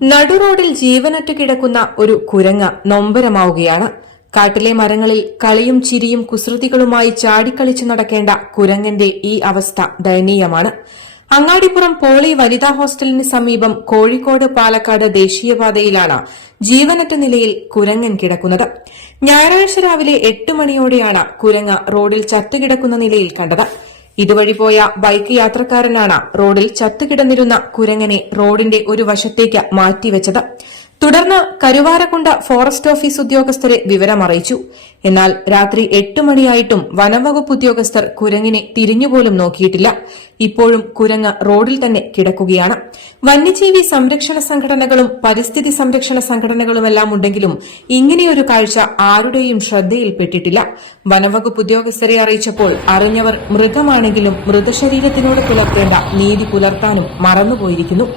നടുറോഡിൽ ജീവനറ്റു കിടക്കുന്ന ഒരു കുരങ്ങ് നൊമ്പരമാവുകയാണ്. കാട്ടിലെ മരങ്ങളിൽ കളിയും ചിരിയും കുസൃതികളുമായി ചാടിക്കളിച്ചു നടക്കേണ്ട കുരങ്ങന്റെ ഈ അവസ്ഥ ദയനീയമാണ്. അങ്ങാടിപ്പുറം പോളി വനിതാ ഹോസ്റ്റലിന് സമീപം കോഴിക്കോട് പാലക്കാട് ദേശീയപാതയിലാണ് ജീവനറ്റ നിലയിൽ കുരങ്ങൻ കിടക്കുന്നത്. ഞായറാഴ്ച രാവിലെ 8 മണിയോടെയാണ് കുരങ്ങ് റോഡിൽ ചത്തുകിടക്കുന്ന നിലയിൽ കണ്ടത്. ഇതുവഴി പോയ ബൈക്ക് യാത്രക്കാരനാണ് റോഡിൽ ചത്തുകിടന്നിരുന്ന കുരങ്ങനെ റോഡിന്റെ ഒരു വശത്തേക്ക് മാറ്റിവെച്ചത്. തുടർന്ന് കരുവാരക്കുണ്ട് ഫോറസ്റ്റ് ഓഫീസ് ഉദ്യോഗസ്ഥരെ വിവരമറിയിച്ചു. എന്നാൽ രാത്രി 8 മണിയായിട്ടും വനംവകുപ്പ് ഉദ്യോഗസ്ഥർ കുരങ്ങിനെ തിരിഞ്ഞുപോലും നോക്കിയിട്ടില്ല. ഇപ്പോഴും കുരങ്ങ് റോഡിൽ തന്നെ കിടക്കുകയാണ്. വന്യജീവി സംരക്ഷണ സംഘടനകളും പരിസ്ഥിതി സംരക്ഷണ സംഘടനകളുമെല്ലാം ഉണ്ടെങ്കിലും ഇങ്ങനെയൊരു കാഴ്ച ആരുടെയും ശ്രദ്ധയിൽപ്പെട്ടിട്ടില്ല. വനംവകുപ്പ് ഉദ്യോഗസ്ഥരെ അറിയിച്ചപ്പോൾ അറിഞ്ഞവർ മൃഗമാണെങ്കിലും മൃതശരീരത്തിനോട് പുലർത്തേണ്ട നീതി പുലർത്താനും മറന്നുപോയിരിക്കുന്നു.